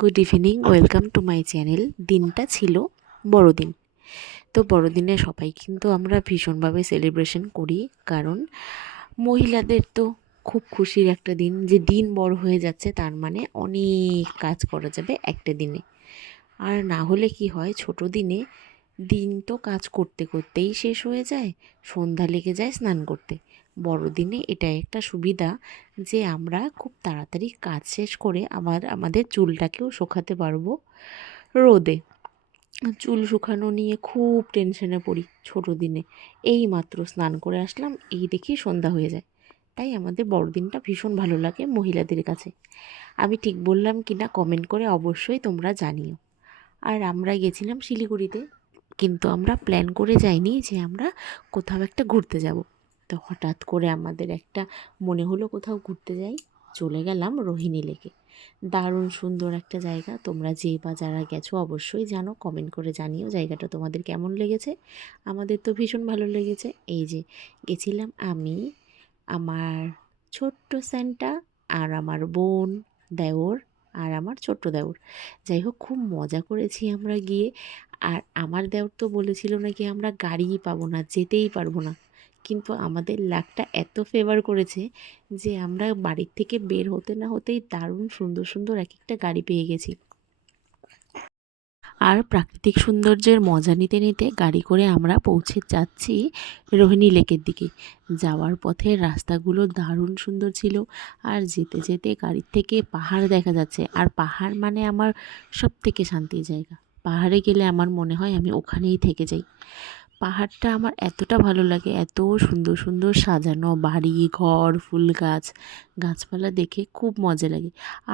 Good evening, welcome to my channel. দিনটা ছিল বড়দিন। তো বড়দিনে সবাই কিন্তু আমরা ভীষণভাবে সেলিব্রেশন করি, কারণ মহিলাদের তো খুব খুশির একটা দিন, যে দিন বড় হয়ে যাচ্ছে, তার মানে অনেক কাজ করা যাবে একটা দিনে। আর না হলে কি হয়, ছোট দিনে দিন তো কাজ করতে করতেই শেষ হয়ে যায়, সন্ধ্যা লেগে যায় স্নান করতে। বড়দিনে এটা একটা সুবিধা যে আমরা খুব তাড়াতাড়ি কাজ শেষ করে আবার আমাদের চুলটাকেও শুকাতে পারবো রোদে। চুল শুকানো নিয়ে খুব টেনশনে পড়ি ছোট দিনে। এই মাত্র স্নান করে আসলাম, এই দেখি সন্ধ্যা হয়ে যায়। তাই আমাদের বড়দিনটা ভীষণ ভালো লাগে মহিলাদের কাছে। আমি ঠিক বললাম কি না কমেন্ট করে অবশ্যই তোমরা জানিও। আর আমরা গেছিলাম শিলিগুড়িতে, কিন্তু আমরা প্ল্যান করে যাইনি যে আমরা কোথাও একটা ঘুরতে যাব। তো হঠাৎ করে আমাদের একটা মনে হলো কোথাও ঘুরতে যাই, চলে গেলাম রোহিণী লেকে। দারুণ সুন্দর একটা জায়গা, তোমরা যে বা যারা গেছো অবশ্যই জানো, কমেন্ট করে জানিও জায়গাটা তোমাদের কেমন লেগেছে। আমাদের তো ভীষণ ভালো লেগেছে। এই যে গেছিলাম আমি, আমার ছোট্ট স্যান্টা, আর আমার বোন, দেওর, আর আমার ছোট্ট দেওর। যাই হোক, খুব মজা করেছি আমরা গিয়ে। আর আমার দেওর তো বলেছিল নাকি আমরা গাড়িই পাবো না, যেতেই পারবো না। কিন্তু আমাদের লাকটা এত ফেভার করেছে যে আমরা বাড়ির থেকে বের হতে না হতেই দারুণ সুন্দর সুন্দর এক একটা গাড়ি পেয়ে গেছি। আর প্রাকৃতিক সৌন্দর্যের মজা নিতে নিতে গাড়ি করে আমরা পৌঁছে যাচ্ছি রোহিণী লেকের দিকে। যাওয়ার পথে রাস্তাগুলো দারুণ সুন্দর ছিল, আর যেতে যেতে গাড়ির থেকে পাহাড় দেখা যাচ্ছে। আর পাহাড় মানে আমার সব থেকে শান্তির জায়গা। পাহাড়ে গেলে আমার মনে হয় আমি ওখানেই থেকে যাই। পাহাড়টা আমার এতটা ভালো লাগে, এত সুন্দর সুন্দর সাজানো বাড়ি ঘর, ফুল গাছ, গাছপালা দেখে খুব মজা লাগে।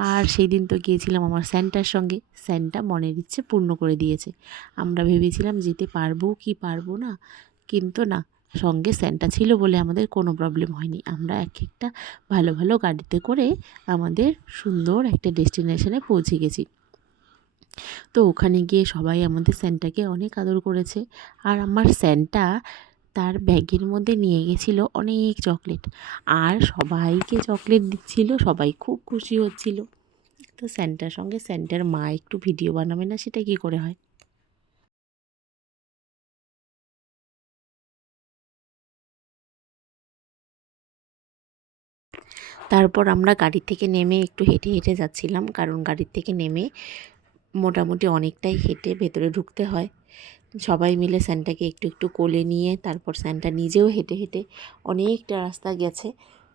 আর সেই দিন তো গিয়েছিলাম আমার স্যান্টার সঙ্গে। স্যান্টা মনের ইচ্ছে পূর্ণ করে দিয়েছে। আমরা ভেবেছিলাম যেতে পারবো কি পারবো না, কিন্তু না, সঙ্গে স্যান্টা ছিল বলে আমাদের কোনো প্রবলেম হয়নি। আমরা এক একটা ভালো ভালো গাড়িতে করে আমাদের সুন্দর একটা ডেস্টিনেশনে পৌঁছে গেছি। তো ওখানে গিয়ে সবাই আমাদের স্যান্টাকে অনেক আদর করেছে। আর আমার স্যান্টা তার ব্যাগের মধ্যে নিয়ে গেছিলো অনেক চকলেট, আর সবাইকে চকলেট দিচ্ছিল, সবাই খুব খুশি হচ্ছিল। তো স্যান্টার সঙ্গে স্যান্টার মা একটু ভিডিও বানাবে না, সেটা কি করে হয়। তারপর আমরা গাড়ি থেকে নেমে একটু হেঁটে হেঁটে যাচ্ছিলাম, কারণ গাড়ির থেকে নেমে মোটামুটি অনেকটাই হেঁটে ভেতরে ঢুকতে হয়। সবাই মিলে স্যান্টাকে একটু একটু কোলে নিয়ে তারপর স্যান্টা নিজেও হেঁটে হেঁটে অনেকটা রাস্তা গেছে।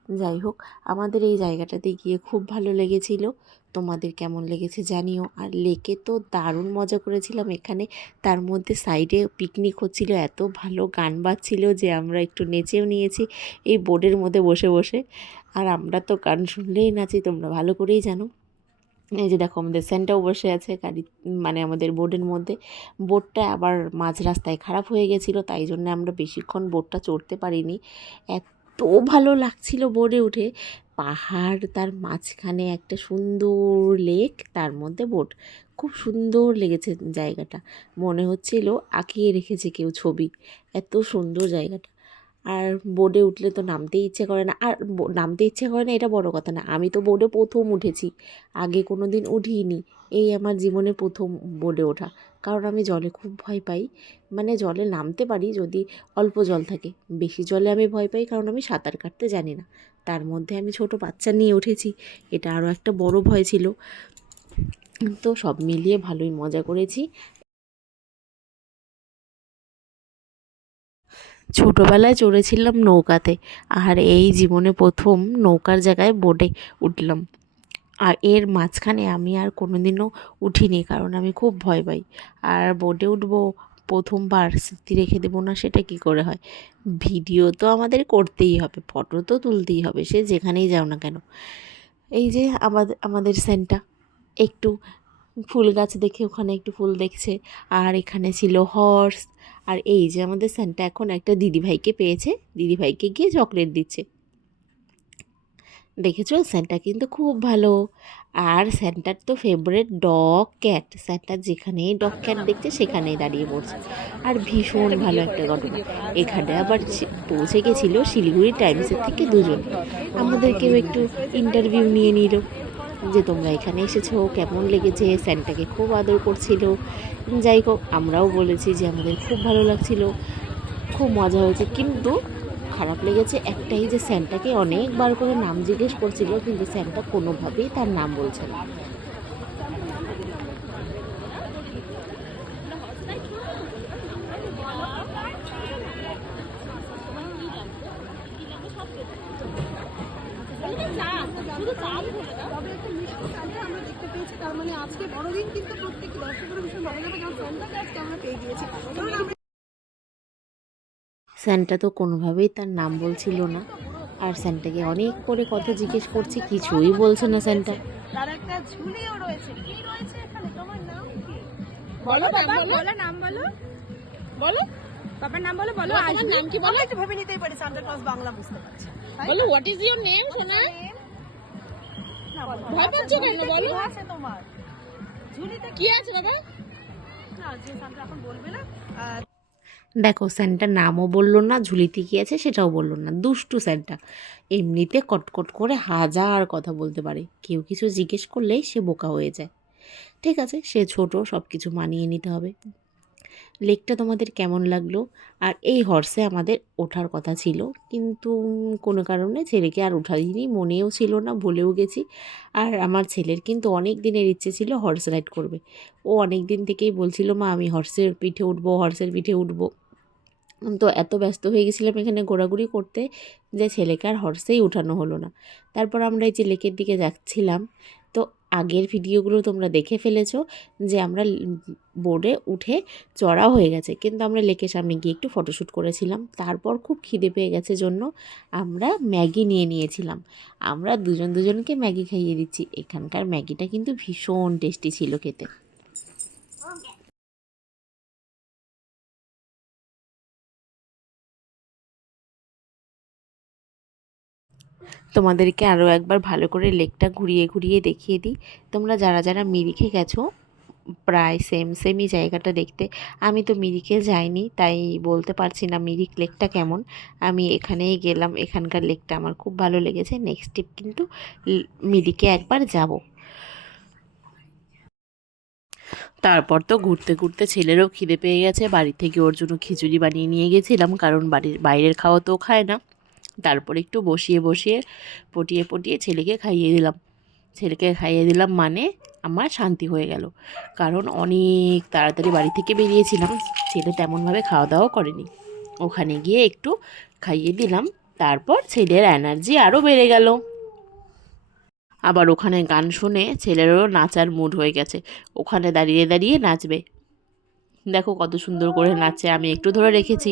যাই হোক, আমাদের এই জায়গাটাতে গিয়ে খুব ভালো লেগেছিল। তোমাদের কেমন লেগেছে জানিও। আর লেকে তো দারুণ মজা করেছিলাম এখানে। তার মধ্যে সাইডে পিকনিক হচ্ছিল, এত ভালো গান বাজছিল যে আমরা একটু নেচেও নিয়েছি এই বোর্ডের মধ্যে বসে বসে। আর আমরা তো গান শুনলেই নাচি, তোমরা ভালো করেই জানো। এই যে দেখো, আমাদের স্যান্টাও বসে আছে গাড়ি, মানে আমাদের বোর্ডের মধ্যে। বোর্ডটা আবার মাঝ রাস্তায় খারাপ হয়ে গেছিলো, তাই জন্য আমরা বেশিক্ষণ বোর্ডটা চড়তে পারিনি। এত ভালো লাগছিল বোর্ডে উঠে। পাহাড়, তার মাঝখানে একটা সুন্দর লেক, তার মধ্যে বোট। খুব সুন্দর লেগেছে জায়গাটা, মনে হচ্ছিল আঁকিয়ে রেখেছে কেউ ছবি। এত সুন্দর জায়গাটা। আর বোর্ডে উঠলে তো নামতেই ইচ্ছে করে না। আর নামতে ইচ্ছে করে না এটা বড় কথা না, আমি তো বোর্ডে প্রথম উঠেছি, আগে কোনো দিন উঠিনি। এই আমার জীবনে প্রথম বোর্ডে ওঠা। কারণ আমি জলে খুব ভয় পাই। মানে জলে নামতে পারি যদি অল্প জল থাকে, বেশি জলে আমি ভয় পাই, কারণ আমি সাঁতার কাটতে জানি না। তার মধ্যে আমি ছোট বাচ্চা নিয়ে উঠেছি, এটা আরও একটা বড় ভয় ছিল। তো সব মিলিয়ে ভালোই মজা করেছি। ছোটোবেলায় চড়েছিলাম নৌকাতে, আর এই জীবনে প্রথম নৌকার জায়গায় বোটে উঠলাম। আর এর মাঝখানে আমি আর কোনোদিনও উঠিনি, কারণ আমি খুব ভয় পাই। আর বোটে উঠবো প্রথমবার, স্মৃতি রেখে দেবো না সেটা কি করে হয়। ভিডিও তো আমাদের করতেই হবে, ফটো তো তুলতেই হবে, সে যেখানেই যাও না কেন। এই যে আমাদের সেন্টা একটু ফুল গাছ দেখে ওখানে একটু ফুল দেখছে। আর এখানে ছিল হর্স। আর এই যে আমাদের স্যান্টা এখন একটা দিদিভাইকে পেয়েছে, দিদিভাইকে গিয়ে চকলেট দিচ্ছে। দেখেছো, স্যান্টা কিন্তু খুব ভালো। আর স্যান্টার তো ফেভারিট ডগ ক্যাট, স্যান্টার যেখানেই ডগ ক্যাট দেখছে সেখানেই দাঁড়িয়ে পড়ছে। আর ভীষণ ভালো একটা ঘটনা, এখানে আবার পৌঁছে গেছিলো শিলিগুড়ি টাইমসের থেকে দুজন, আমাদেরকেও একটু ইন্টারভিউ নিয়ে নিল। যে তোমরা এখানে এসেছো, কেমন লেগেছে, স্যান্টাকে খুব আদর করছিল। যাই হোক, আমরাও বলেছি যে আমাদের খুব ভালো লাগছিল, খুব মজা হয়েছে। কিন্তু খারাপ লেগেছে একটাই, যে স্যান্টাকে অনেকবার করে নাম জিজ্ঞেস করছিল, কিন্তু স্যান্টা কোনোভাবেই তার নাম বলছে না। স্যান্টা তো কোনোভাবেই তার নাম বলছিল না, আর স্যান্টাকে অনেক করে কথা জিজ্ঞেস করছি, কিছুই বলছে না স্যান্টা। তার একটা ঝুলিও রয়েছে। কি রয়েছে এখানে? তোমার নাম কি? বলো বাবা, বলো নাম বলো। বলো বাবার নাম বলো। বলো তোমার নাম কি? বলো। একটু ভেবে নিতেই পারি সান্টা ক্লজ বাংলা বুঝতে পারছে। বলো হোয়াট ইজ ইওর নেম সোনা? ভয় পাচ্ছ কেন? বলো আছে তোমার ঝুলিতে কি আছে বাবা? না যে সান্টা এখন বলবে না। দেখো, স্যান্টা নামও বললো না, ঝুলিতে কি আছে সেটাও বললো না। দুষ্টু স্যান্টা, এমনিতে কটকট করে হাজার কথা বলতে পারে, কেউ কিছু জিজ্ঞেস করলেই সে বোকা হয়ে যায়। ঠিক আছে, সে ছোট, সব কিছু মানিয়ে নিতে হবে। লেকটা তোমাদের কেমন লাগলো? আর এই হর্সে আমাদের ওঠার কথা ছিল, কিন্তু কোনো কারণে ছেলেকে আর উঠাইনি, মনেও ছিল না, ভুলেও গেছি। আর আমার ছেলের কিন্তু অনেক দিনের ইচ্ছে ছিল হর্স রাইড করবে। ও অনেক দিন থেকেই বলছিল, মা আমি হর্সের পিঠে উঠবো, হর্সের পিঠে উঠবো। তো এত ব্যস্ত হয়ে গেছিলাম এখানে ঘোরাঘুরি করতে, যে ছেলেকে আর হর্সেই উঠানো হলো না। তারপর আমরা এই যে লেকের দিকে যাচ্ছিলাম, তো আগের ভিডিওগুলো তোমরা দেখে ফেলেছো যে আমরা বোর্ডে উঠে চড়া হয়ে গেছে, কিন্তু আমরা লেকের সামনে গিয়ে একটু ফটোশ্যুট করেছিলাম। তারপর খুব খিদে পেয়ে গেছে জন্য আমরা ম্যাগি নিয়ে নিয়েছিলাম। আমরা দুজনকে ম্যাগি খাইয়ে দিচ্ছি। এখানকার ম্যাগিটা কিন্তু ভীষণ টেস্টি ছিল খেতে। তোমাদেরকে আরও একবার ভালো করে লেকটা ঘুরিয়ে ঘুরিয়ে দেখিয়ে দিই। তোমরা যারা যারা মিরিকে গেছো, প্রায় সেমই জায়গাটা দেখতে। আমি তো মিরিকে যাইনি, তাই বলতে পারছি না মিরিক লেকটা কেমন। আমি এখানেই গেলাম, এখানকার লেকটা আমার খুব ভালো লেগেছে। নেক্সট ট্রিপ কিন্তু মিরিকে একবার যাব। তারপর তো ঘুরতে ঘুরতে ছেলেরও খিদে পেয়ে গেছে, বাড়ি থেকে ওর জন্য খিচুড়ি বানিয়ে নিয়ে গেছিলাম, কারণ বাড়ির বাইরের খাওয়া তো খায় না। তারপর একটু বসিয়ে বসিয়ে পটিয়ে পটিয়ে ছেলেকে খাইয়ে দিলাম। ছেলেকে খাইয়ে দিলাম মানে আমার শান্তি হয়ে গেল, কারণ অনেক তাড়াতাড়ি বাড়ি থেকে বেরিয়েছিলাম, ছেলে তেমনভাবে খাওয়া দাওয়াও করেনি। ওখানে গিয়ে একটু খাইয়ে দিলাম, তারপর ছেলের এনার্জি আরও বেড়ে গেল। আবার ওখানে গান শুনে ছেলেরও নাচার মুড হয়ে গেছে, ওখানে দাঁড়িয়ে দাঁড়িয়ে নাচবে। দেখো কত সুন্দর করে নাচে, আমি একটু ধরে রেখেছি,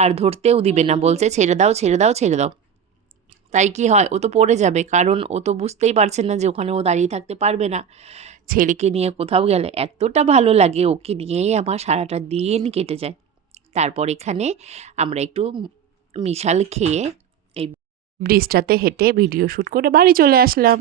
আর ধরতেও দিবে না, বলছে ছেড়ে দাও ছেড়ে দাও ছেড়ে দাও। তাই কি হয়, ও তো পড়ে যাবে, কারণ ও তো বুঝতেই পারছে না যে ওখানে ও দাঁড়িয়ে থাকতে পারবে না। ছেলেকে নিয়ে কোথাও গেলে এতটা ভালো লাগে, ওকে নিয়েই আমার সারাটা দিন কেটে যায়। তারপর এখানে আমরা একটু মিশাল খেয়ে এই ব্রিজটাতে হেঁটে ভিডিও শ্যুট করে বাড়ি চলে আসলাম।